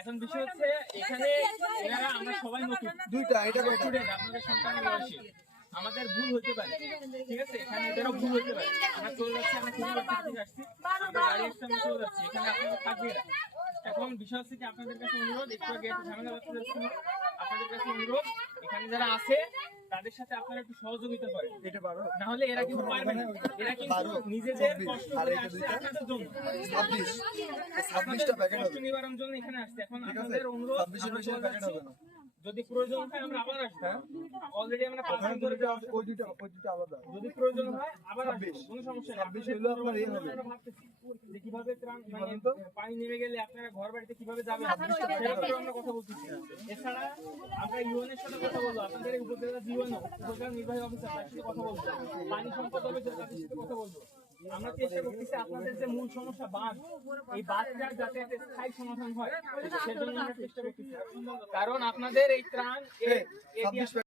এখন বিষয় হচ্ছে এখানে আমরা সবাই নতুন দুইটা এটা স্টুডেন্ট আপনাদের সন্তানের বয়সী আমাদের ভুল হতে পারে, ঠিক আছে? এখানে এদেরও ভুল হতে পারে। আমরা চলে যাচ্ছি, আমরা থেকে আসছি, গাড়ি স্ট্যান্ডে চলে যাচ্ছি, এখানে আপনাদের থাকবে। এখন বিষয় হচ্ছে কি আপনাদের কাছে অনুরোধ, একটু আগে ঝামেলা করতে যাচ্ছি, আপনাদের কাছে অনুরোধ এখানে যারা আছে তাদের সাথে আপনারা একটু সহযোগিতা করেন, না হলে এরা কিন্তু পারবে না। এরা কিন্তু নিজেদের কষ্ট করে আসছে আপনাদের জন্য, 26টা প্যাকেট কষ্ট নিবারণের জন্য এখানে আসছে। এখন আপনাদের অনুরোধ যদি প্রয়োজন হয় আমরা আবার আসবো। অলরেডি আমরা 5 দিন ধরে ওই দুটো আলাদা, যদি প্রয়োজন হয় আবার আসবো, কোনো সমস্যা নেই। 26 হলো আপনার এই হবে যে কিভাবে পানি নেমে গেলে আপনারা ঘর বাড়িতে কিভাবে যাবেন সেটা আমরা কথা বলতেছি। এছাড়া আমরা ইউএনের সাথে কথা বলবো, আপনাদের উপজেলা উপজেলা নির্বাহী অফিসার তার সাথে কথা বলবো, পানি সম্পদ অফিসার তাদের সাথে কথা বলবো। আমরা চেষ্টা করতেছি আপনাদের যে মূল সমস্যা বাঁধ, এই বাঁধটার যাতে একটা স্থায়ী সমাধান হয় সেজন্য আমরা চেষ্টা করতেছি। কারণ আপনাদের এই ত্রাণ